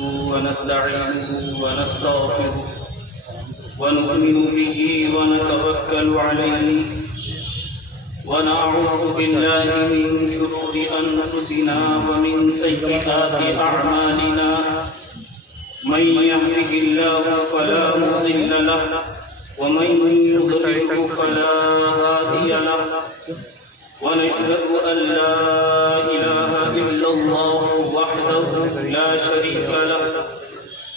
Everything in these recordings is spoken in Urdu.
ونستعينه ونستغفره ونؤمن به ونتوكل عليه ونعوذ بالله من شرور أنفسنا ومن سيئات أعمالنا من يهده الله فلا مضل له ومن يضلل فلا هادي له ونشهد أن لا إله إلا الله وحده لا شريك له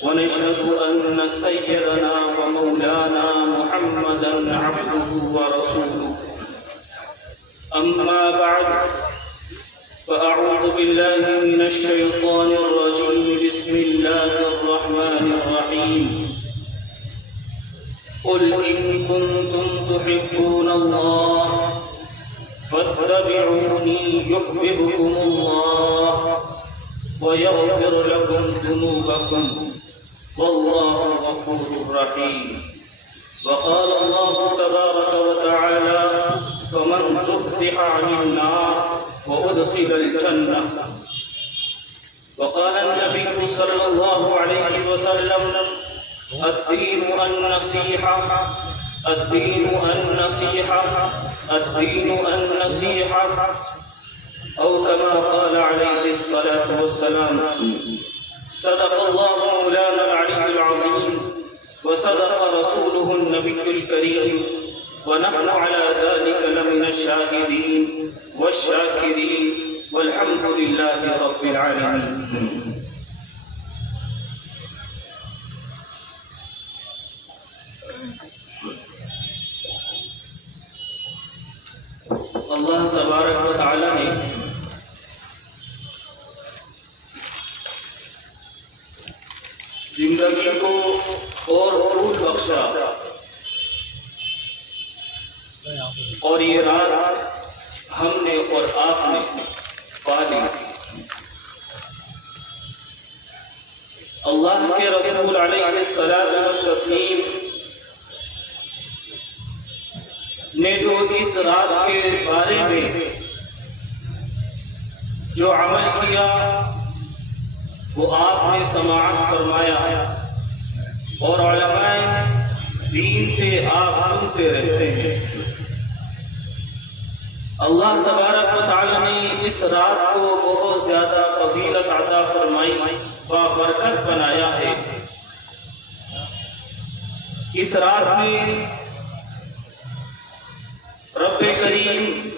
ونشهد أن سيدنا ومولانا محمدا عبده ورسوله أما بعد فأعوذ بالله من الشيطان الرجيم بسم الله الرحمن الرحيم قل إن كنتم تحبون الله فاتبعوني يحببكم الله ويغفر لكم ذنوبكم والله غفور رحيم وقال الله تبارك وتعالى فمن زحزح عن النار وأدخل الجنة وقال النبي صلى الله عليه وسلم الدين النصيحة الدين النصيحة الدين النصيحة أو كما قال عليه الصلاة والسلام صدق الله مولانا العلي العظيم وصدق رسوله النبي الكريم ونحن على ذلك لمن الشاهدين والشاكرين والحمد لله رب العالمين. اللہ تبارک و تعالی نے زندگی کو اور طول بخشا اور یہ رات ہم نے اور آپ نے پالی. اللہ کے رسول علیہ الصلاۃ والتسلیم نے جو اس رات کے بارے میں جو عمل کیا وہ آپ نے سماعت فرمایا اور علماء دین سے آپ سنتے رہتے ہیں. اللہ تبارک و تعالی نے اس رات کو بہت زیادہ فضیلت عطا فرمائی بابرکت بنایا ہے. اس رات میں رب کریم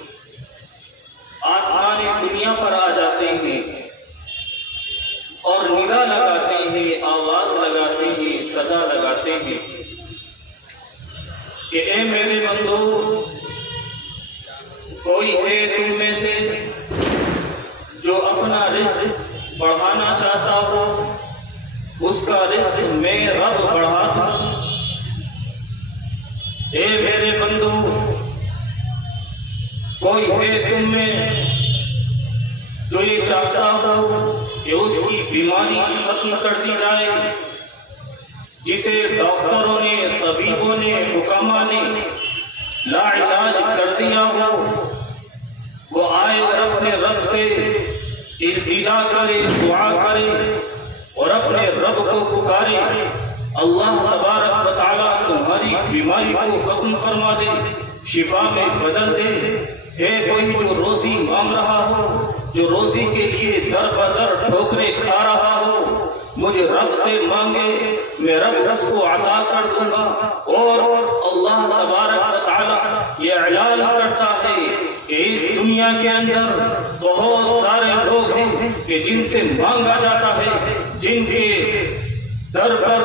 آسمان دنیا پر آ جاتے ہیں اور نگاہ لگاتے ہیں، آواز لگاتے ہیں، صدا لگاتے ہیں کہ اے میرے بندو، کوئی ہے تم میں سے جو اپنا رزق بڑھانا چاہتا ہو، اس کا رزق میں رب بڑھا دوں. اے میرے بندو، کوئی ہے تم میں جو یہ چاہتا ہو کہ اس کی بیماری ختم کر دی جائے، جسے ڈاکٹروں نے، طبیبوں نے، حکما نے لا علاج کر دیا ہو، وہ آئے اور اپنے رب سے التجا کرے، دعا کرے اور اپنے رب کو پکارے. اللہ تبارک و تعالی تمہاری بیماری کو ختم فرما دے، شفا میں بدل دے. ہے کوئی جو روزی مانگ رہا ہو، جو روزی کے لیے در بدر ٹھوکریں کھا رہا ہو، مجھے رب سے مانگے، میں رب اس کو عطا کر دوں گا. اور اللہ تبارک و تعالی یہ اعلان کرتا ہے کہ اس دنیا کے اندر بہت سارے لوگ ہیں کہ جن سے مانگا جاتا ہے، جن کے در پر،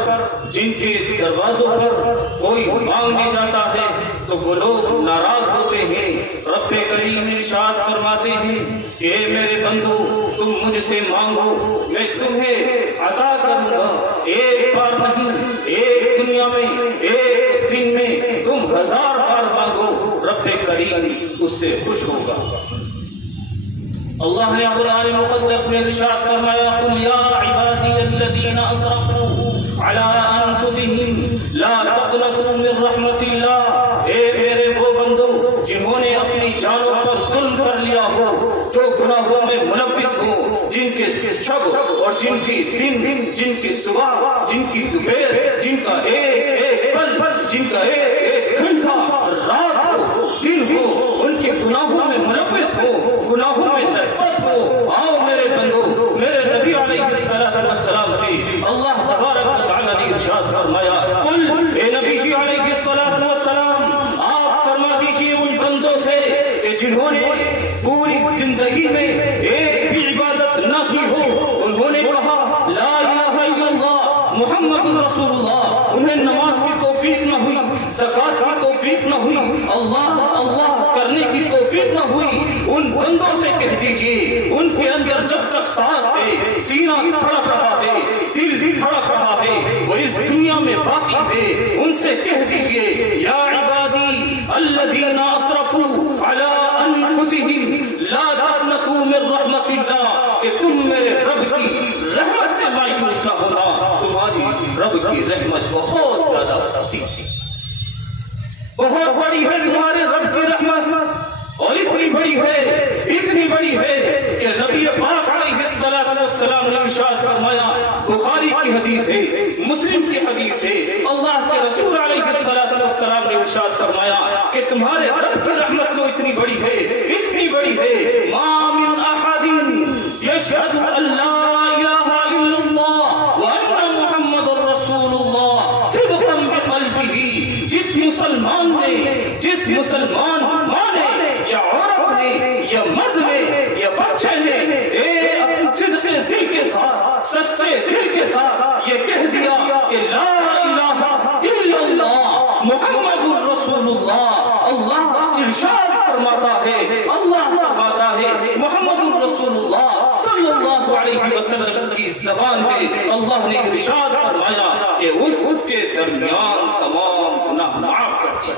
جن کے دروازوں پر کوئی مانگ نہیں جاتا ہے تو وہ لوگ ناراض ہوتے ہیں. رب کریم ارشاد فرماتے ہیں کہ اے میرے بندو، تم مجھ سے مانگو، میں تمہیں عطا کروں گا. ایک بار نہیں، ایک دنیا میں، ایک دن میں تم 1000 بار مانگو، رب کریم اس سے خوش ہوگا. اللہ نے قرآن مقدس میں ارشاد فرمایا قل یا عبادی الذین اسرفوا علی انفسهم لا تقنطوا من رحمت اللہ. اے میرے وہ بندو جنہوں نے اپنی جانوں پر ظلم کر لیا ہو، جو گناہوں میں ملوث ہو، جن کے شب اور جن کی دن، جن کی صبح، جن کی دوپہر، جن کا ایک ایک پل، جن کا ایک ایک گھنٹہ رات ہو دن ہو، ان کے گناہوں میں ملوث ہو، گناہوں میں لطفت ہو. آؤ میرے بندو، میرے نبی علیہ السلام سے اللہ تبارک و تعالیٰ نے ارشاد فرمایا، قل اے نبی جی علیہ السلام، آپ فرما دیجئے ان بندوں سے کہ جنہوں نے پوری زندگی میں ایک بھی عبادت نہ کی ہو، انہوں نے کہا لا الہ الا اللہ محمد رسول اللہ، انہیں نماز کی توفیق نہ ہوئی، زکات کی توفیق نہ ہوئی، اللہ اللہ کرنے کی توفیق نہ ہوئی، ان بندوں سے کہہ دیجئے ان کے اندر جب تک سانس ہے، سینہ دھڑک رہا ہے، دل دھڑک رہا ہے، وہ اس دنیا میں باقی ہے، ان سے کہہ دیجئے یا عبادی الذین اسرفوا علی انفسہم لا تقنطوا من رحمت اللہ، کہ تم میرے رب کی رحمت سے مایوس نہ ہونا، تمہاری رب کی رحمت بہت زیادہ وسیع ہے، بہت بڑی ہے تمہارے رب کی رحمت، اور اتنی بڑی ہے کہ نبی پاک علیہ السلام نے ارشاد فرمایا، بخاری کی حدیث ہے، مسلم کی حدیث ہے، اللہ کے رسول علیہ السلام نے ارشاد فرمایا کہ تمہارے رب کی رحمت تو اتنی بڑی ہے، ما من احد یشہد ان لا الہ الا اللہ وان محمد رسول اللہ صدقا بقلبہ، جس مسلمان ماں نے یا عورت نے یا مرد نے یا بچے نے اپنے صدق دل کے ساتھ، سچے دل کے ساتھ یہ کہہ دیا کہ لا الہ الا اللہ محمد الرسول اللہ، اللہ ارشاد فرماتا ہے محمد الرسول اللہ صلی اللہ علیہ وسلم کی زبان پہ اللہ نے ارشاد فرمایا کہ اس کے درمیان تمام گناہ معاف کر دیا.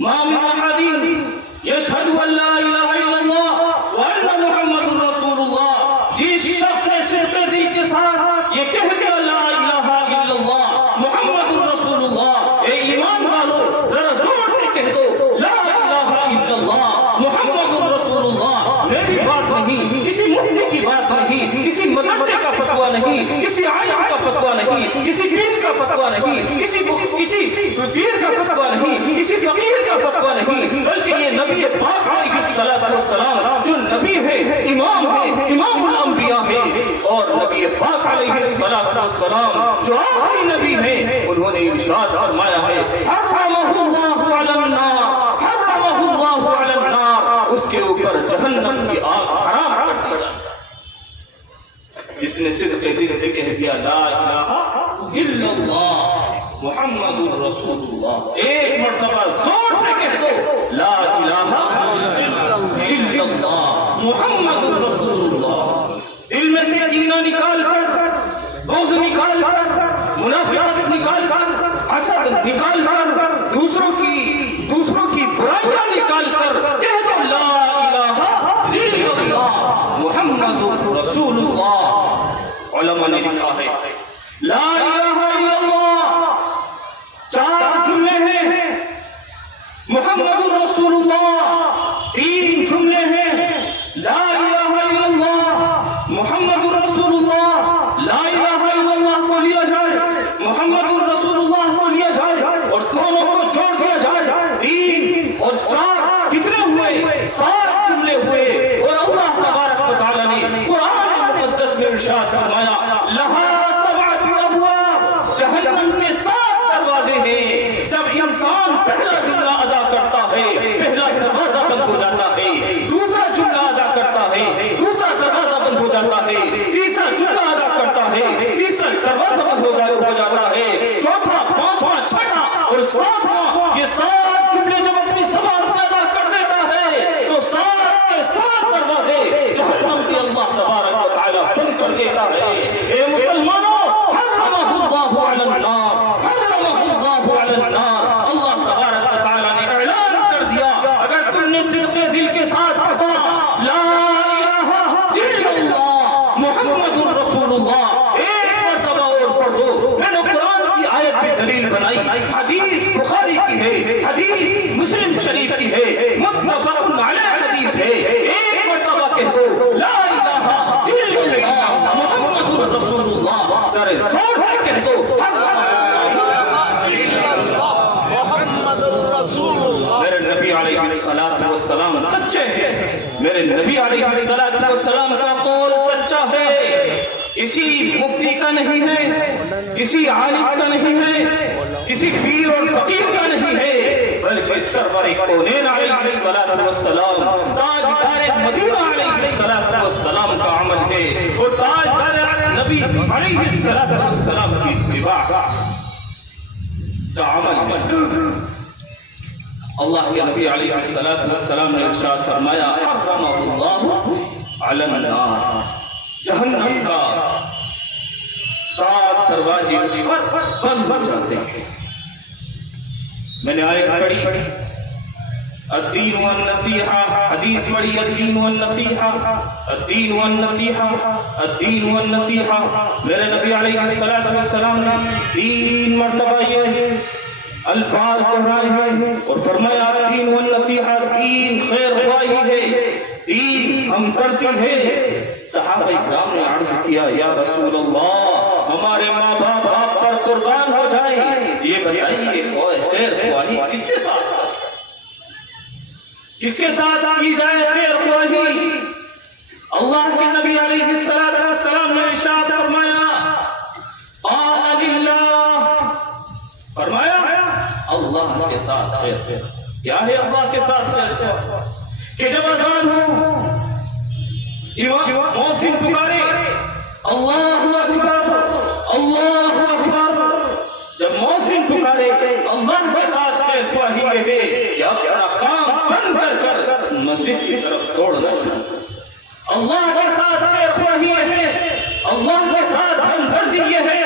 ما من احد یشہد ان لا الہ الا اللہ وان محمد الرسول اللہ، جس شخص نے صدق دل کے ساتھ یہ کہہ دیا لا الہ الا اللہ محمد الرسول اللہ، اے ایمان والو ذرا زور سے کہہ دو لا الہ الا اللہ محمد الرسول اللہ. میری بات نہیں، کسی مفتی کی بات نہیں، کسی مدرسے کا فتویٰ نہیں، کسی عالم کا فتویٰ نہیں، کسی پیر کا فتویٰ نہیں، کسی پیر کا فتویٰ نہیں، کسی فقیر کا فتویٰ نہیں، بلکہ یہ نبی پاک علیہ السلام جو نبی ہے، امام ہے، امام الانبیاء ہے، اور نبی پاک علیہ السلام جو آخری نبی ہیں، انہوں نے ارشاد فرمایا ہے حرمہ اللہ علی النار، حرمہ اللہ علی النار، اس کے اوپر جہنم کی آگ حرام کر دی جائے. جس نے صدق دل سے کہہ دیا لا الہ الا اللہ محمد الرسول اللہ، ایک مرتبہ زور سے کہہ دو لا الہ الا اللہ محمد الرسول اللہ. دل میں سے کینہ نکال کر، بغض نکال کر، منافقت نکال کر، حسد نکال کر، دوسروں کی برائیاں نکال کر کہہ دو لا الہ الا اللہ محمد رسول اللہ. علماء نے لکھا ہے لا الہ الا اللہ 4 جملے ہیں، محمد رسول اللہ 3 جملے ہیں. لا الہ الا اللہ محمد رسول اللہ، لا الہ الا اللہ کو لیا جائے، محمد رسول اللہ کو لیا جائے، اور دونوں کو جوڑ دیا جائے، 3 اور 4 کتنے ہوئے؟ 7 جملے ہوئے. اور اللہ تبارک و تعالیٰ نے قرآن مقدس میں ارشاد فرمایا لہا 7 ابواب، جہنم کے 7 دروازے ہیں. جب انسان پہلا جملہ ادا کرتا ہے پہلا دروازہ بند ہو جاتا ہے، دوسرا جملہ ادا کرتا ہے دوسرا دروازہ بند ہو جاتا ہے، تیسرا جملہ ادا کرتا ہے تیسرا دروازہ بند ہو جاتا ہے، چوتھا، 5واں، 6واں اور 7واں، یہ 7 جملے جب اپنی زبان سے ادا کر دیتا ہے تو 7 کے 7 دروازے جہنم کے اللہ تبارک و تعالیٰ بند کر دیتا ہے. اے مسلمانوں، حرمہ اللہ علی النار، حرمہ اللہ علی النار. اللہ تبارک و تعالیٰ نے اعلان کر دیا اگر تم نے صدق دل کے ساتھ کہا لا الہ الا اللہ محمد الرسول اللہ، ایک مرتبہ اور پڑھ دو. میں نے قرآن کی آیت میں دلیل بنائی، حدیث بخاری کی ہے، حدیث مسلم شریف کی ہے، متفق علیہ حدیث ہے. ایک مرتبہ کہہ دو لا الہ الا والسلام سچے ہیں، میرے نبی علیہ السلام کا قول سچا ہے، کسی مفتی کا نہیں ہے، کسی عالم کا نہیں ہے، کسی پیر اور فقیر کا نہیں ہے، بلکہ سرور کونین علیہ السلام، تاجدار مدینہ علیہ السلام کا عمل ہے، اور تاجدار نبی علیہ السلام کی اتباع کا عمل ہے۔ اللہ کے نبی علیہ السلام نے ارشاد فرمایا حرم اللہ علی النار، جہنم کا 7 دروازے بند ہو جاتے ہیں۔ میں نے آیت پڑھی الدین والنصیحہ، حدیث پڑھی الدین والنصیحہ، الدین والنصیحہ، الدین والنصیحہ۔ میرے نبی علیہ السلام نے 3 مرتبہ یہ الفاظ دہرائے ہیں اور فرمایا الدین والنصیحہ، دین خیر خواہی ہے، دین ہمدردی ہے۔ صحابہ اکرام نے عرض کیا یا رسول اللہ ہمارے ماں باپ آپ پر قربان ہو جائیں، یہ بتائیے خیر خواہی کس کے ساتھ کی جائے خیر خواہی؟ اللہ کے نبی علیہ السلام نے ارشاد فرمایا قال للہ، فرمایا اللہ کے ساتھ خیر۔ کیا ہے اللہ کے ساتھ خیر؟ کہ جب اذان ہو، مؤذن پکارے اللہ اکبر اللہ اکبر، جب مؤذن پکارے اللہ کے ساتھ خیر خواہی ہے کہ اپنا کام بند کر مسجد کی طرف دوڑنا شروع۔ اللہ کے ساتھ خیر خواہی ہے، اللہ کے ساتھ ہمدردی یہ ہے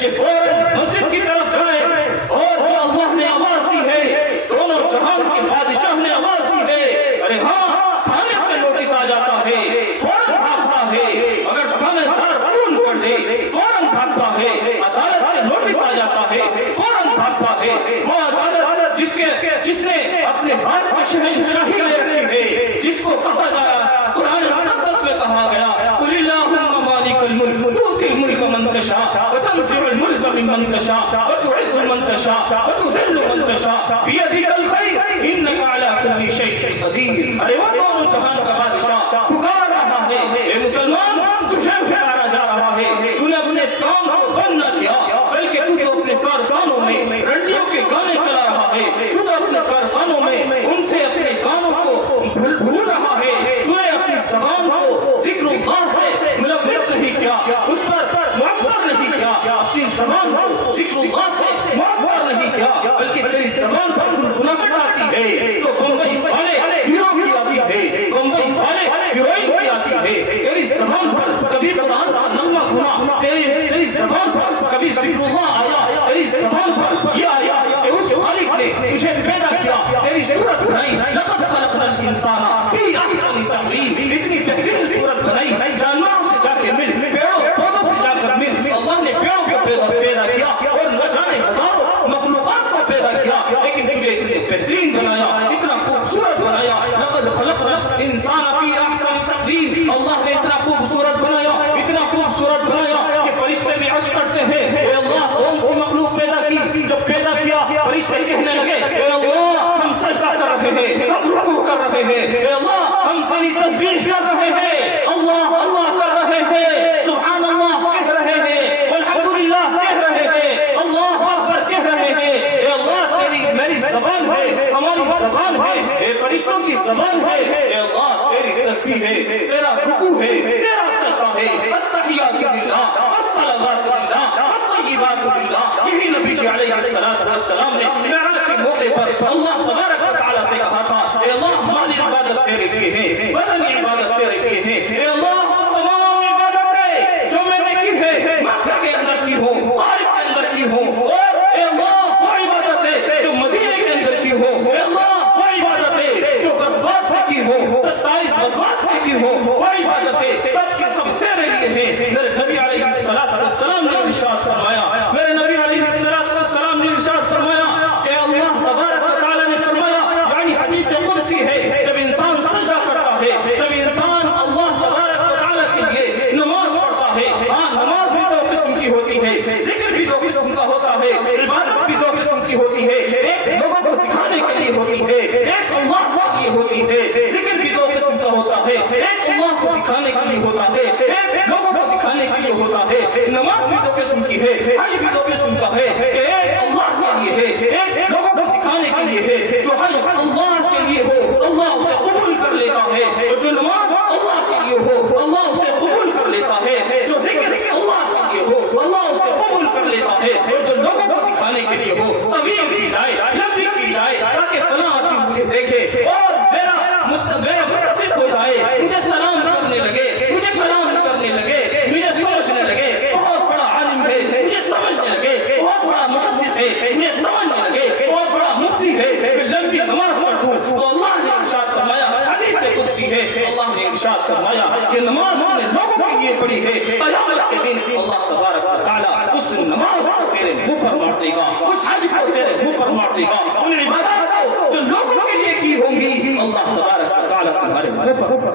کہ فوراً مسجد کی طرف جائے، اور جو اللہ نے آواز دی ہے، دونوں جہان کے بادشاہ نے آواز دی ہے، ارے ہاں تھانے سے نوٹس آ جاتا ہے فوراً بھاگتا ہے، اگر تھانے دار فون کر دے فوراً بھاگتا ہے، عدالت سے نوٹس آ جاتا ہے فوراً بھاگتا ہے۔ وہ عدالت جس نے اپنے ہاتھ میں شہنشاہی لے رکھی ہے، جس کو کہا گیا قرآن مقدس میں کہا گیا قل اللہم مالک الملک تؤتی الملک من تشاء وتنزع الملک ممن تشاء وتعز من تشاء وتذل من تشاء بیدک الخیر انک علی کل شیء قدیر۔ ارے وہ دونوں جہان کا بادشاہ پکار رہا ہے، اے مسلمان تجھے پکارا جا رہا ہے، تو نے اپنے کام کو بند نہ کیا بلکہ تو اپنے کارخانوں میں رنڈیوں کے گانے چلا رہا ہے، تو اپنے کارخانوں میں ان سے اپنے گانوں کو بھول رہا ہے، تو نے اپنی زبان کو ذکر اللہ سے ملوث نہیں کیا، اس پر معبر نہیں کیا، اپنی زبان کو ذکر اللہ سے معبر نہیں کیا، بلکہ تیری زبان پر گنگناہٹ آتی ہے تو بمبئی والے ہیرو کی آتی ہے، بمبئی والے ہیروئن کی آتی ہے، تیری زبان پر کبھی قرآن کا نغمہ گنا، تیری زبان پر کبھی ذکر اللہ آیا، تیری زبان پر یہ آیا کہ اس خالق نے تجھے پیدا کیا، تیری صورت بنائی، لقد خلقنا الانسان فی احسن تقویم، اتنی بہترین صورت بنائی، جانوروں سے جا کے مل، پیڑوں پودوں سے جا کر مل، اللہ نے پیڑوں کو پیدا کیا اور نہ جانے ہزاروں مخلوقات کو پیدا کیا، لیکن تجھے اتنے بہترین بنایا، اتنا خوبصورت بنایا، لقد خلقنا الانسان فی احسن تقویم، اللہ نے اتنا خوبصورت بنایا، اتنا خوبصورت بنایا کہ فرشتے بھی عرش کرتے ہیں اے اللہ کون سی مخلوق پیدا کی؟ جب پیدا کیا فرشتے کہنے لگے اے اللہ ہم سجدہ کر رہے ہیں، ہم رکوع کر رہے ہیں، اے اللہ ہم تیری تسبیح کر رہے ہیں، اللہ اللہ کر رہے ہیں، سبحان اللہ کہہ رہے ہیں، والحمدللہ کہہ رہے ہیں، اللہ اکبر کہہ رہے ہیں، اے اللہ تیری میری زبان ہے، ہماری زبان ہے، اے فرشتوں کی زبان ہے، اے اللہ تیری تسبیح ہے، تیرا رکوع ہے، تیرا سجدہ ہے، التحیات للہ والصلوات للہ والطیبات للہ۔ یہی نبی جی علیہ السلام نے معراج کے موقع پر اللہ تبارک و تعالیٰ سے کہا تھا اے اللہ ہماری عبادت تیرے لیے ہے، بدنی عبادت تیرے لیے ہے، اے اللہ تمام عبادتیں جو میں نے کی ہے مکہ کے اندر کی ہوں، طائف کے اندر کی ہوں، اور اے اللہ وہ عبادتیں جو مدینے کے اندر کی ہوں، اے اللہ وہ عبادتیں جو غزوات میں کی ہوں، 27 غزوات میں کی ہوں، وہ عبادتیں سب کے سب تیرے لیے ہیں۔ میرے نبی علیہ السلام نے ارشاد فرمایا، میرے نبی علیہ السلام نے ارشاد فرمایا کہ اللہ تبارک و تعالیٰ نے فرمایا، یعنی حدیث قدسی ہے، جب انسان سجدہ کرتا ہے جب انسان اللہ تبارک و تعالیٰ کے لیے نماز پڑھتا ہے، ہاں نماز بھی 2 قسم کی ہوتی ہے، ذکر بھی 2 قسم کا ہوتا ہے، عبادت بھی 2 قسم کی ہوتی ہے، ایک لوگوں کو دکھانے کے لیے ہوتی ہے، ایک اللہ کے لیے لیے ہوتی ہے، ذکر بھی دو قسم کا ہوتا ہے، ایک اللہ کو دکھانے کے لیے ہوتا ہے، ایک لوگوں کو دکھانے کے لیے ہوتا ہے۔ نماز بھی دو قسم کی ہے، حج بھی دو قسم کا ہے، ایک اللہ کے لیے ہے، ایک لوگوں کو دکھانے کے لیے ہے۔ جو حج اللہ کے لیے ہو اللہ اسے قبول کر لیتا ہے، اور جو نماز اللہ کے لیے ہو اللہ اسے قبول کر لیتا ہے، جو ذکر اللہ کے لیے ہو اللہ اسے قبول کر لیتا ہے، اور جو لوگوں کو دکھانے کے لیے ہو تبلیغ کی جائے، لمبی کی جائے تاکہ فلاں آدمی مجھے دیکھے اور میرا متفق ہو جائے، مجھے سلام کرنے لگے، مجھے کلام کرنے لگے، مجھے سمجھنے لگے بہت بڑا عالم ہے، مجھے سمجھنے لگے بہت بڑا محدث ہے، مجھے سمجھنے لگے بہت بڑا مفتی ہے، میں لمبی نماز پڑھ دوں تو اللہ نے ارشاد فرمایا، حدیث قدسی ہے، اللہ نے ارشاد فرمایا کہ نماز تم نے لوگوں کے لیے پڑھی ہے، قیامت کے دن اللہ تبارک و تعالی اس نماز کو تیرے منہ پر مار دے گا، اس حج کو تیرے منہ پر مار دے گا، ان عبادات کو جو لوگوں کے لیے کی ہوں گی اللہ تبارک و تعالی تمہارے منہ پر۔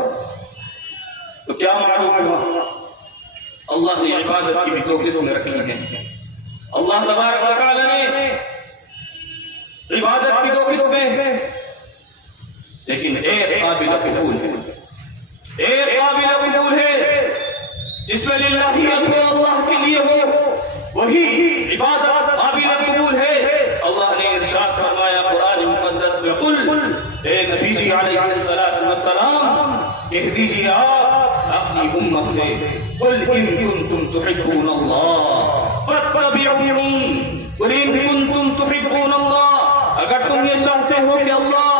تو کیا معلوم ہوا اللہ نے عبادت کی بھی دو قسمیں رکھی ہیں، اللہ تبارک و تعالی نے عبادت کی دو قسمیں، لیکن ایک قابل قبول ہے، ایک قابل قبول ہے جس میں للہیت ہو اللہ کے لیے ہو، وہی عبادت قابل قبول ہے۔ اللہ نے ارشاد فرمایا قرآن مقدس میں، قل اے نبی جی علیہ السلام کہہ دیجیے آپ اپنی امت سے، قل ان کنتم تحبون اللہ فاتبعونی، قل ان کنتم تحبون اللہ، اگر تم یہ چاہتے ہو کہ اللہ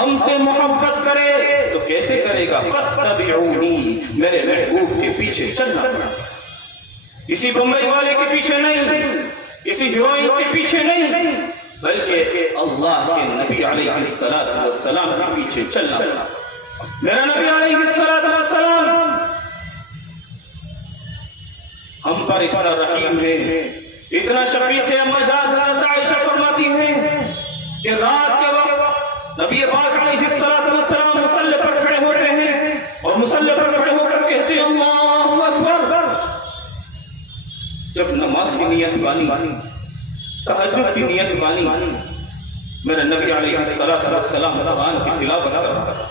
ہم سے محبت کرے تو کیسے کرے گا؟ فاتبعونی، میرے محبوب کے پیچھے چلنا، کسی بمبئی والے کے پیچھے نہیں، کسی ہیروئن کے پیچھے نہیں، بلکہ اللہ کے نبی علیہ السلام کے پیچھے چلنا۔ میرا نبی علیہ السلام ہم پر اتنا رحیم ہے، اتنا شفیق ہے۔ اما جان حضرت عائشہ فرماتی ہیں کہ رات کے وقت نبی پاک علیہ السلام مصلی پر کھڑے ہوتے ہیں اور مصلی پر کھڑے ہو کر کہتے ہیں اللہ اکبر۔ جب نماز کی نیت بانی، تہجد کی نیت بانی، میرے نبی علیہ السلام قرآن کی تلاوت کرتا،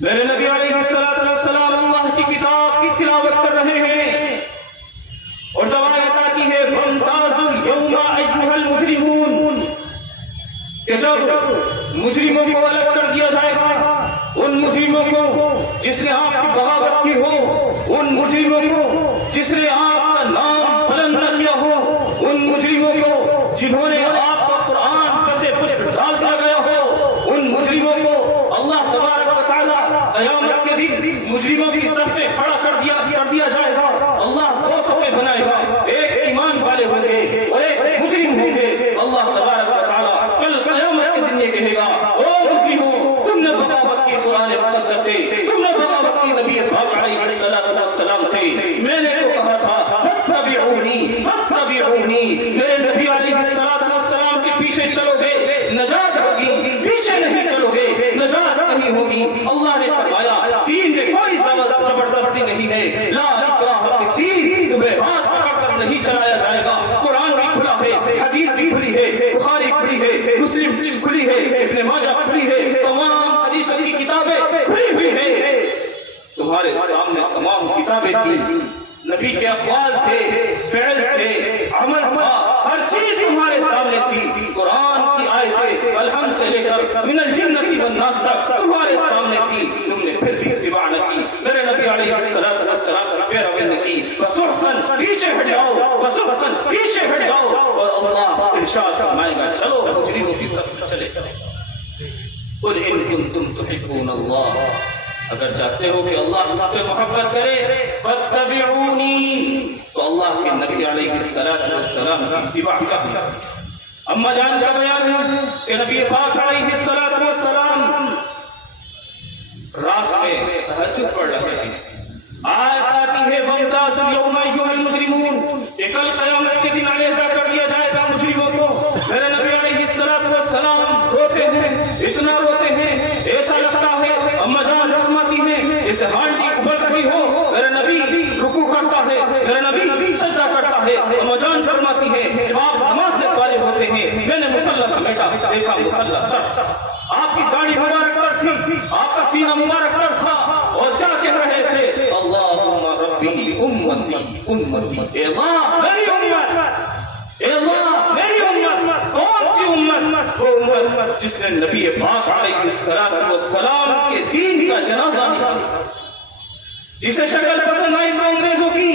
میرے نبی علیہ السلام اللہ کی کتاب کی تلاوت کر رہے ہیں، اور جب آیت آتی ہے فَامْتَازُوا الْيَوْمَ أَيُّهَا الْمُجْرِمُونَ، کہ جب مجرموں کو الگ کر دیا جائے گا، ان مجرموں کو جس نے آپ کی بغاوت کی ہو، ان مجرموں کو جس نے آپ کا نام بلند نہ کیا ہو، ان مجرموں کو جنہوں نے آپ کا قرآن پسے پشت ڈال دیا گیا ہو، ان مجرموں کو اللہ تبارک و تعالی قیامت کے دن مجرموں کی صف میں کھڑا کر دیا جائے گا۔ اللہ دو صفیں بنائے گا، ایک ایمان والے ہوں گے اور ایک مجرم ہوں گے۔ اللہ تبارک و تعالی کل قیامت کے دن یہ کہے گا، او مجرموں، تم نے بغاوت کی قرآن مقدس سے، تم نے بغاوت کی نبی پاک علیہ السلام سے، میں نے تو کہا تھا فاتبعونی فاتبعونی، میرے نبی علیہ السلام کے پیچھے چلو گے نجات ہوگی، پیچھے نہیں چلو گے نجات نہیں ہوگی۔ اللہ نے فرمایا دین میں کوئی زبردستی نہیں ہے، لا اکراہ فی الدین، تمہیں ہاتھ پکڑ کر نہیں چلایا جائے گا۔ قرآن بھی کھلا ہے، حدیث بھی کھلی ہے، بخاری کھلی ہے، مسلم کھلی ہے، ابن ماجہ کھلی ہے، تمام حدیثوں کی کتابیں کھلی ہوئی ہیں، تمہارے سامنے تمام کتابیں تھیں، نبی کے اقوال تھے، فعل تھے، عمل تھا، ہر چیز تمہارے سامنے تھی۔ قرآن کی آیتیں الحمد سے لے کر من الجنتی والناس تک تمہارے سامنے تھی، تم نے پھر بھی اتباع نہ کی، میرے نبی علیہ السلام کی پیروی نہ کی۔ فسحقاً، پیچھے ہٹ جاؤ، فسحقاً، پیچھے ہٹ جاؤ، اور اللہ ارشاد فرمائے گا چلو مجرموں کی صف میں چلے۔ قل ان کنتم تحبون اللہ، اگر چاہتے ہو کہ اللہ تم سے محبت کرے فاتبعونی، تو اللہ کے نبی علیہ السلام کی اتباع کرنا۔ اما جان کا بیان ہے کہ نبی پاک علیہ السلام رات میں تہجد پڑھ رہے ہیں، آیت آتی ہے وَامْتَازُوا الْيَوْمَ أَيُّهَا الْمُجْرِمُونَ، کہ کل قیامت کے دن علیحدہ کر دیا جائے گا مجرموں کو۔ میرے نبی علیہ السلام روتے ہیں، اتنا روتے ہیں ایسا لگتا ہے، اما جان فرماتی ہیں جیسے ہانڈی ابل رہی ہو، میرے نبی رکوع کرتا ہے، میرے نبی سجدہ کرتا ہے۔ اما جان فرماتی ہے جب آپ نماز سے فارغ ہوتے ہیں، میں نے مصلی سمیٹا، دیکھا مصلی تر، آپ کی مدینہ مبارک پر تھا اور کیا کہہ رہے تھے؟ اللہم ربی امتی امتی، اے اللہ میری امت، اے اللہ میری امت۔ کون سی امت؟ وہ امت جس نے نبی پاک علیہ السلام کے دین کا جنازہ نکالا، جسے شکل پسند آئی تو انگریزوں کی،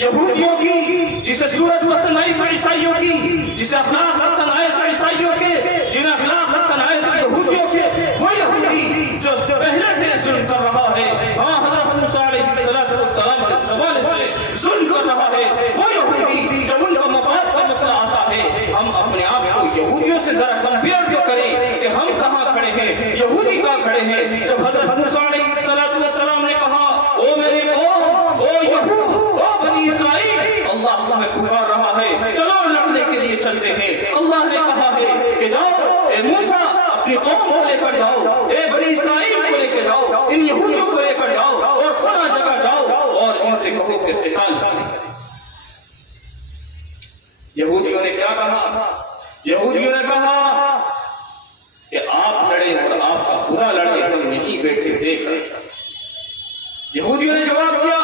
یہودیوں کی، جسے صورت پسند آئی تو عیسائیوں کی، جسے اخلاق پسند آئے تو عیسائیوں کے، جنہیں اخلاق پسند آئے تو یہودیوں کے، وہ یہودی جو پہلے سے ظلم کر رہا ہے، ہاں حضرت موسیٰ علیہ السلام کے زمانے سے ظلم کر رہا ہے، وہ یہودی جب ان کا مفاد کا مسئلہ آتا ہے، ہم اپنے آپ کو یہودیوں سے ذرا کمپیئر تو کریں کہ ہم کہاں کھڑے ہیں، یہودی کہاں کھڑے ہیں۔ جب حضرت موسیٰ علیہ السلام نے کہا او میرے قوم، او یہود، او بنی اسرائیل، اللہ تمہیں پکار رہا ہے، چلو لڑنے کے لیے چلتے ہیں۔ اللہ نے کہا ہے کہ جاؤ اے موسیٰ اپنی قوم کو لے کر جاؤ، اے بنی اسرائیل کو لے کر جاؤ، ان یہودیوں کو لے کر جاؤ اور فلاں جگہ جاؤ اور ان سے کہو کہ قتال کریں۔ یہودیوں نے کیا کہا؟ یہودیوں نے کہا کہ آپ لڑیں اور آپ کا خدا لڑے، ہم یہیں بیٹھے دیکھ رہے ہیں۔ یہودیوں نے جواب دیا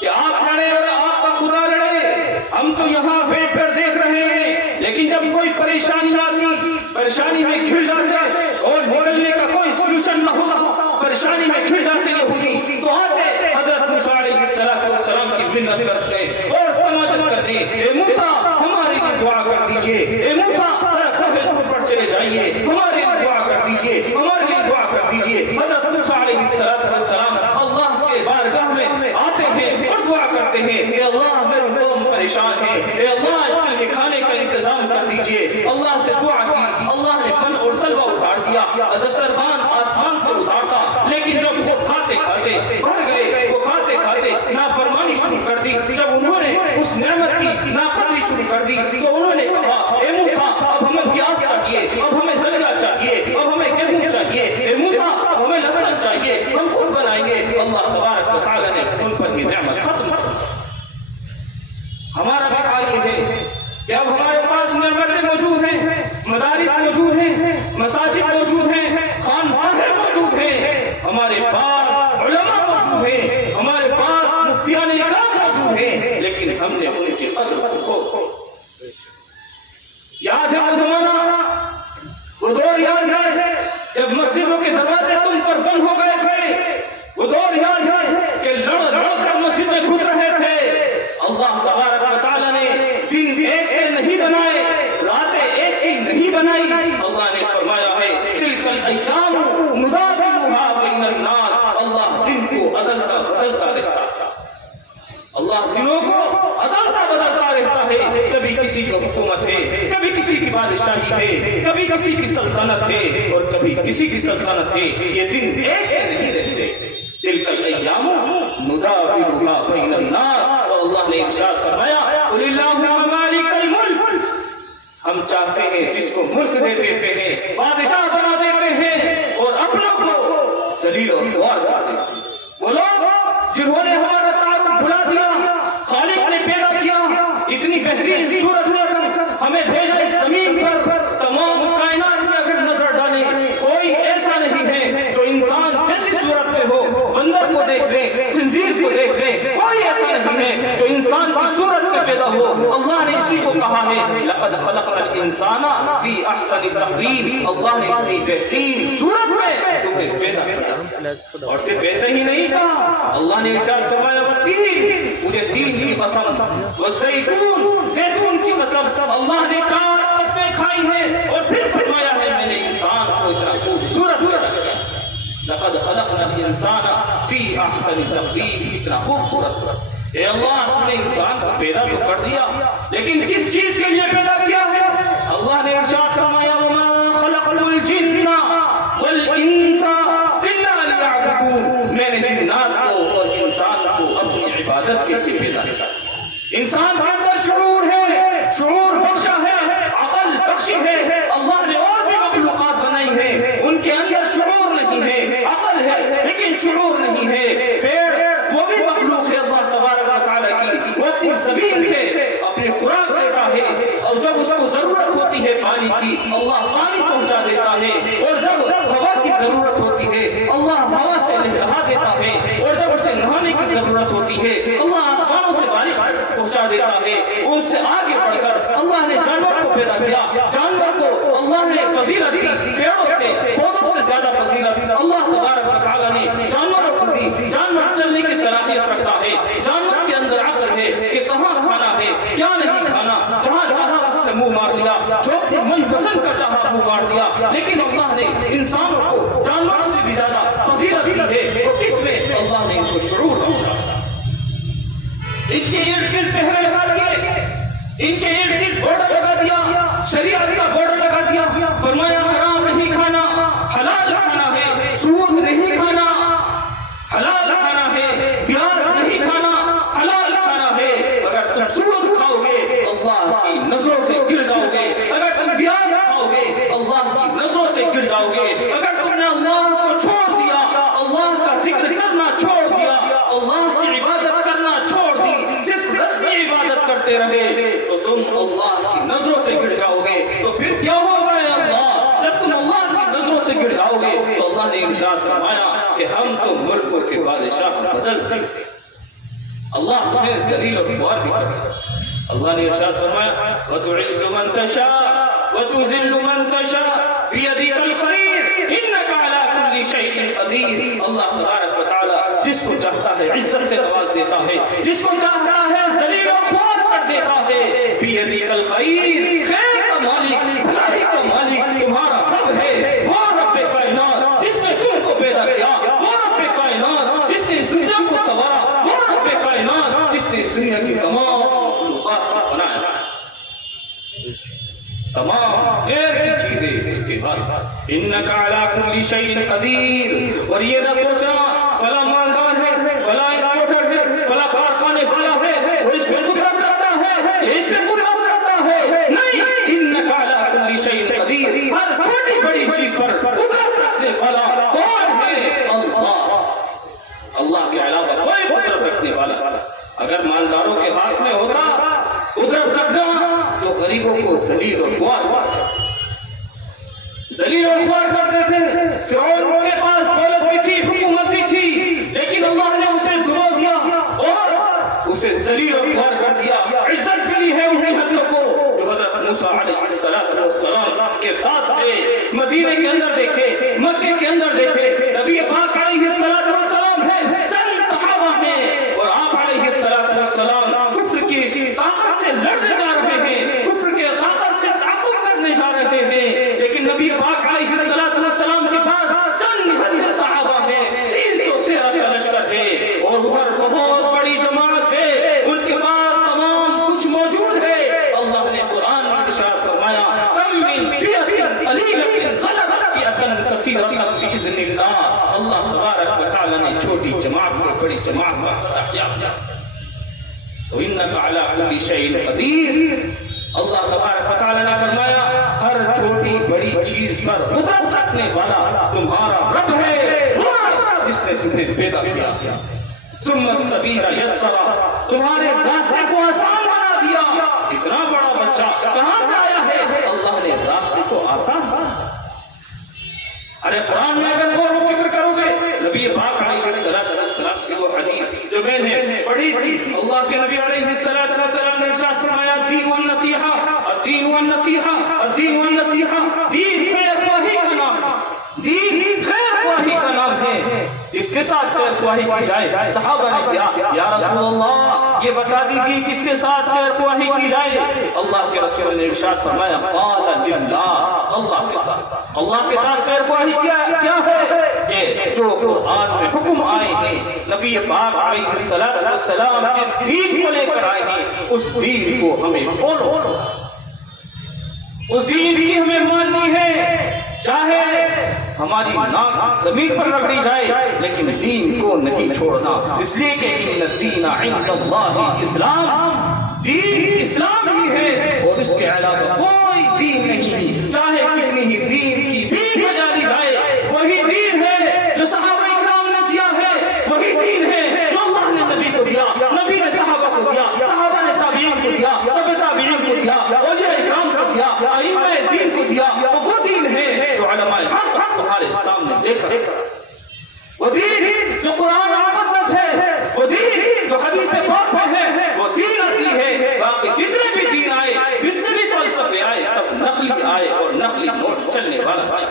کہ آپ لڑیں اور آپ کا خدا لڑے، ہم تو یہاں بیٹھ کر دیکھ رہے ہیں، لیکن جب کوئی پریشانی آتی، پریشانی میں گھر جاتے اور نکلنے کا کوئی سلوشن نہ ہوگا، پریشانی میں گھر جاتے یہودی تو آتے حضرت موسیٰ علیہ السلام کی منت کرتے اور سماجت کرتے، اے موسیٰ ہمارے لیے دعا کر دیجئے، اے موسیٰ ذرا کوہ طور پر چلے جائیے، ہمارے لیے دعا کر دیجئے، ہمارے لیے دعا کر دیجئے۔ حضرت موسیٰ علیہ السلام اللہ کے بارگاہ میں آتے ہیں اور دعا کرتے ہیں، اے اللہ میری قوم پریشان ہے، اے اللہ ان کے کھانے کا انتظام کر دیجئے۔ اللہ سے دعا کی، اللہ نے من اور سلوہ اتار دیا، دسترخوان آسمان سے اتارتا، لیکن جب وہ کھاتے کھاتے بھر گئے، وہ کھاتے کھاتے نافرمانی شروع کر دی، جب انہوں نے اس نعمت کی ناقدری شروع کر دی تو انہوں نے کہا اے موسیٰ اب ہمیں پیاز چاہیے، اب ہمیں دلیا چاہیے، اب ہمیں گیہوں چاہیے، اے موسیٰ اب ہمیں لہسن چاہیے، ہم خود بنائیں گے۔ اللہ تبارک و تعالی نے ان پر یہ نعمت ختم کر دی۔ ہمارا بھی حال یہ ہے کہ اب ہمارے پاس نعمتیں موجود ہیں، مدارس موجود ہیں، مساجد موجود ہیں، خانقاہیں موجود ہیں، ہمارے پاس علماء موجود ہیں، ہمارے پاس مفتیان اکرام موجود ہیں، لیکن ہم نے ان کی قدر کو یاد ہے وہ زمانہ، وہ دور یاد ہے جب مسجدوں کے دروازے تم پر بند ہو گئے تھے، وہ دور یاد ہے کہ لڑ کر مسجد میں گھس رہے تھے۔ اللہ تبارک و تعالی نے دن ایک سے نہیں بنائے، راتیں ایک سے نہیں بنائی۔ اللہ نے فرمایا ہے تلک الایام نداولها بین الناس، اللہ دن کو بدلتا رہتا ہے، اللہ دنوں کو بدلتا رہتا ہے، کبھی کسی کی حکومت ہے، کبھی کسی کی بادشاہی ہے، کبھی کسی کی سلطنت ہے اور کبھی کسی کی سلطنت ہے، یہ دن ایک سے نہیں رہتے۔ تلک الایام نداولها بین الناس، اور اللہ نے ارشاد فرمایا قل اللہم مالک الملک، ہم چاہتے ہیں جس کو ملک دے دیتے ہیں، بادشاہ بنا دیتے ہیں اور اپنوں کو ذلیل و خوار کر دیتے ہیں۔ وہ لوگ جنہوں نے ہمارا تعارف بھلا دیا، خالق نے پیدا کیا، اتنی بہترین صورت لے کر ہمیں بھیجا اس زمین پر، تمام کائنات میں اگر نظر ڈالیں کوئی ایسا نہیں ہے جو انسان جیسی صورت میں ہو، بندر کو دیکھ لیں، خنزیر کو دیکھ لیں، کوئی ایسا نہیں ہے جو انسان کی صورت میں پیدا ہو۔ اللہ نے اسی کو کہا ہے لقد خلقنا الانسان فی احسن تقویم، اللہ نے اتنی بہترین صورت میں تمہیں پیدا کیا، اور صرف ایسے ہی نہیں کہا، اللہ نے ارشاد فرمایا والتین، مجھے تین کی قسم، والزیتون، زیتون کی قسم، اللہ نے 4 قسمیں کھائی ہیں اور پھر فرمایا ہے میں نے انسان کو اتنا خوبصورت پیدا کیا، لقد خلقنا الانسان فی احسن تقویم، اتنا خوبصورت۔ اے اللہ تم نے انسان کو پیدا تو کر دیا، لیکن کس چیز کے لیے پیدا کیا ہے؟ اللہ نے ارشاد فرمایا وما خلقت الجن والانس الا لیعبدون، میں نے جنات کو اور انسان کو اپنی عبادت کے لیے پیدا کیا۔ انسان کے اندر شعور ہے، شعور بخشا ہے، عقل بخشی ہے، اللہ نے اور بھی مخلوقات بنائی ہیں، ان کے اندر شعور نہیں ہے، عقل ہے لیکن شعور نہیں ہے۔ پیڑ وہ بھی مخلوق ہے اللہ تبارک و تعالیٰ کی، وہ اپنی زمین سے اپنی خوراک لیتا ہے، اور جب اس کو ضرورت ہوتی ہے پانی کی اللہ پانی پہنچا دیتا ہے، اور جب ہوا کی ضرورت ہوتی ہے اللہ ان کے ارد گرد پہرے لگا دیے، ان کے ارد گرد بارڈر لگا دیا، شریعت کا بارڈر لگا دیا، فرمایا حرام نہیں کھانا، حلال کھانا ہے، سود نہیں کھانا، حلال کھانا ہے، پیاز نہیں کھانا، حلال کھانا ہے۔ اگر تم سود کھاؤ گے اللہ کی نظروں سے گر جاؤ گے، اگر تم پیاز کھاؤ گے اللہ کی نظروں سے گر جاؤ گے، اگر تم نے اللہ کو چھوڑ دیا، اللہ کا ذکر کرنا چھوڑ دیا، اللہ کی عبادت کرنا چھوڑ دی، صرف رسمی عبادت کرتے رہے تو تم اللہ کی نظروں سے گر جاؤ گے۔ تو پھر کیا ہوگا اے اللہ؟ جب تم اللہ کی نظروں سے گر جاؤ گے تو اللہ نے ارشاد فرمایا کہ ہم تو ملکوں کے بادشاہ بدل دیں گے، اللہ تمہیں ذلیل اور خوار بھی کر دے۔ اللہ نے ارشاد فرمایا وَتُعِزُّ مَن تَشَاءُ وَتُذِلُّ مَن تَشَاءُ بِيَدِكَ الْخَيْرُ إِنَّكَ عَلَى كُلِّ شَيْءٍ قَدِيرٌ۔ اللہ تبارک و تعالیٰ جس کو چاہتا ہے عزت سے نواز دیتا ہے، جس کو چاہتا ہے ذلیل و خوار کر دیتا ہے۔ بِيَدِكَ الْخَيْرُ، خیر کا مالک، بھلائی کا مالک تمہارا رب ہے، وہ رب کائنات جس نے تم کو پیدا کیا، وہ رب کائنات جس نے اس دنیا کو سنوارا، وہ رب کائنات جس نے اس دنیا کی تمام مخلوقات کو بنایا، تمام خیر کی چیزیں اس کے بعد انک علی کل شیء قدیر۔ اور یہ نہ سوچنا فلاں مالدار ہے، فلاں ایکسپورٹر ہے، فلاں کارخانے والا ہے، وہ اس پہ قدرت رکھتا ہے، یہ اس پہ قدرت رکھتا ہے، نہیں، انک علی کل شیء قدیر، ہر چھوٹی بڑی چیز پر قدرت رکھنے والا کون ہے؟ اللہ، اللہ کے علاوہ کوئی قدرت رکھنے والا۔ اگر مالداروں کے ہاتھ میں ہوتا قدرت رکھنا تو غریبوں کو ذلیل و خوار کرتے تھے۔ فرعون کے پاس دولت بھی تھی، حکومت بھی تھی، لیکن اللہ نے اسے ڈبو دیا اور اسے ذلیل و خوار کر دیا۔ عزت ملی ہے انہی حضرتوں کو جو حضرت موسیٰ علیہ السلام کے ساتھ تھے۔ مدینے کے اندر دیکھے، مکے کے اندر دیکھے، نبی پاک علیہ السلام ہے، چند صحابہ ہیں، اور آپ علیہ السلام کفر کی طاقت سے لڑنے جا رہے ہیں، کفر کے طاقت سے تعاقب کرنے جا رہے ہیں، لیکن نبی پاک علیہ السلام کے پاس چند صحابہ ہیں، 313 کا لشکر ہے، اور ادھر بہت بڑی جماعت ہے، ان کے پاس تمام کچھ موجود ہے۔ اللہ نے قرآن میں ارشاد فرمایا کم من فئۃ قلیلۃ غلبت فئۃ کثیرۃ بإذن اللہ۔ اللہ تبارک و تعالی نے چھوٹی جماعت کو بڑی جماعت کا فتح کیا۔ تو انک علی کل شیء قدیر، اللہ تبارک و تعالی نے فرمایا ہر چھوٹی بڑی چیز پر قدرت رکھنے والا تمہارا رب ہے، وہ رب جس نے تمہیں پیدا کیا۔ ثم السبیل یسرا، تمہارے راستے کو آسان بنا دیا۔ اتنا بڑا بچہ کہاں سے آیا ہے؟ اللہ نے راستے کو آسان بنا۔ ارے قرآن میں اگر غور و فکر کرو گے، نبی پاک علیہ السلام کی وہ حدیث جو میں نے پڑھی تھی، اللہ کے نبی علیہ السلام نے ارشاد فرمایا الدین والنصیحہ، الدین والنصیحہ، الدین والنصیحہ، دین خیر خواہی کا نام ہے، دین خیر خواہی کا نام ہے، جس کے ساتھ خیر خواہی کی جائے۔ صحابہ نے کہا یا رسول اللہ یہ بتا دیجیے کس کے ساتھ خیر خواہی کی جائے؟ اللہ کے رسول نے ارشاد فرمایا قال للہ، اللہ کے ساتھ۔ اللہ کے ساتھ خیر خواہی کیا ہے؟ کہ جو قرآن میں حکم آئے ہیں، نبی پاک علیہ السلام جس دین کو لے کر آئے ہیں، اس دین کو ہمیں فالو، اس دین کی ہمیں ماننی ہے، چاہے ہماری ناک زمین پر رگڑی جائے، لیکن دین کو نہیں چھوڑنا، اس لیے کہ ان الدین عند اللہ اسلام، دین اسلام ہی ہے اور اس کے علاوہ کوئی دین نہیں ہے، چاہے کتنی ہی دین کی بھیڑ بجالی جائے، وہی دین ہے جو صحابہ اکرام نے دیا ہے، وہی دین ہے جو اللہ نے نبی کو دیا، نبی نے صحابہ کو دیا، صحابہ نے تابعین کو دیا، تابعین کو دیا، اولیاء اکرام کو دیا، ائمہ دین کو دیا، وہ دین ہے جو علماء حق تمہارے سامنے دیکھ رہے ہیں، وہ دین جو قرآن مقدس ہے، وہ دین جو حدیث پاک میں ہے، وہ دین اصلی ہے۔ باقی جتنے بھی دین آئے، جتنے بھی فلسفے آئے، سب نقلی آئے اور نقلی نوٹ چلنے والا آئے۔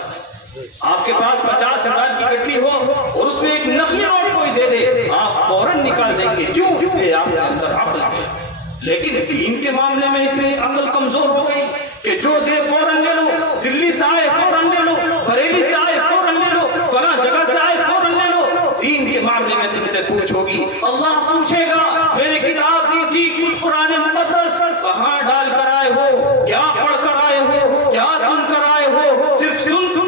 آپ کے پاس 50,000 کی گٹی ہو اور اس میں ایک نقلی نوٹ کوئی دے دے، آپ فوراً نکال دیں گے، کیوں؟ اس لیے آپ کے اندر عقل ہے۔ لیکن دین کے معاملے میں اتنی عقل کمزور ہو گئی کہ جو دے فوراً لے لو، دلی سے آئے فوراً لے لو، بریلی سے آئے فوراً لے لو، فلاں جگہ سے آئے فوراً لے لو۔ دین کے معاملے میں تم سے پوچھ ہوگی، اللہ پوچھے گا میں نے کتاب کہاں ڈال کر آئے ہو, کیا پڑھ کر آئے ہو, کیا سن کر آئے ہو. صرف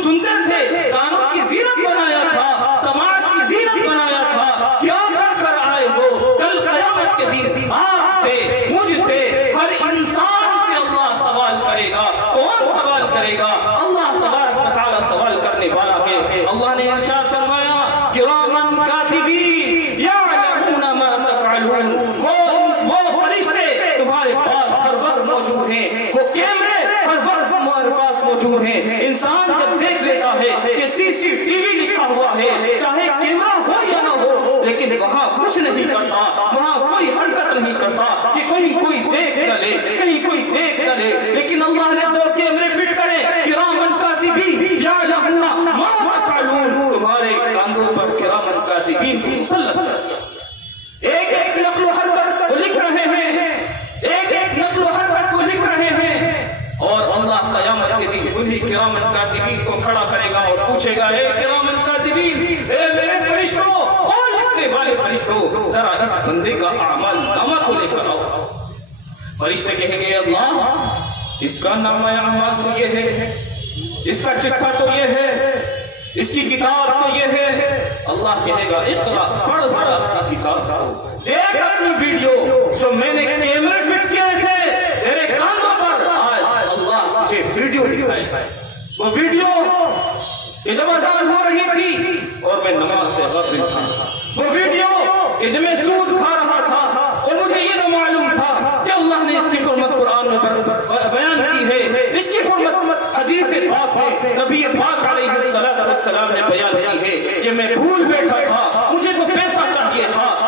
سنتے تھے, کانوں کی زینت بنایا تھا, سماعت کی زینت بنایا تھا. کیا کر آئے ہو؟ کل قیامت کے دن آپ سے, مجھ سے, ہر انسان سے اللہ سوال کرے گا. کون سوال کرے گا؟ اللہ تبارک و تعالی سوال کرنے والا ہے. اللہ نے ارشاد فرمایا کرامن کاتبین یعلمون ما تفعلون. وہ فرشتے تمہارے پاس ہر وقت موجود ہیں, وہ کیمرے ہر وقت تمہارے پاس موجود ہیں. انسان جب دیکھ لیتا ہے کہ CCTV لکھا ہوا ہے, چاہے کیمرہ ہو یا نہ ہو, لیکن وہاں کچھ نہیں کرتا, وہاں کوئی حرکت نہیں کرتا کہ کوئی دیکھ نہ لے, کہیں کوئی دیکھ نہ لے. لیکن اللہ نے 2 کیمرے فٹ کرے, کرامن کاتبین یعلمون ما تفعلون. تمہارے کاندھوں پر کرامن کاتبین کو مسلط کر دیا. ایک ایک نقل و حرکت وہ لکھ رہے ہیں, ایک ایک نقل و حرکت وہ لکھ رہے ہیں. اور اللہ قیامت کے دن انہی کرامن کاتبین کو کھڑا کرے گا اور پوچھے گا, اے کرامن کاتبین, اے میرے فرشتوں اور لکھنے والے فرشتوں, ذرا اس بندے کا اعمال نامہ کو لے کر آؤ. فرشتے کہیں گے اللہ اس کا نامہ اعمال تو یہ ہے, اس کا چٹھا تو یہ ہے, اس کی کتاب تو یہ ہے. اللہ کہے گا اقرا, پڑھ ذرا اپنی کتاب, دیکھ اپنی ویڈیو جو میں نے کیمرے فٹ کیے تھے تیرے کاندھوں پر. آج اللہ تجھے ویڈیو دکھائے, وہ ویڈیو کہ جب اذان ہو رہی تھی اور میں نماز سے غافل تھا, وہ ویڈیو کہ جب میں سود کھا رہا تھا اور مجھے یہ نہ معلوم تھا کہ اللہ نے اس کی حرمت قرآن میں بیان کی ہے, اس کی حرمت حدیث پاک میں نبی پاک علیہ السلام نے بیان کی ہے. یہ میں بھول بیٹھا تھا, مجھے تو پیسہ چاہیے تھا,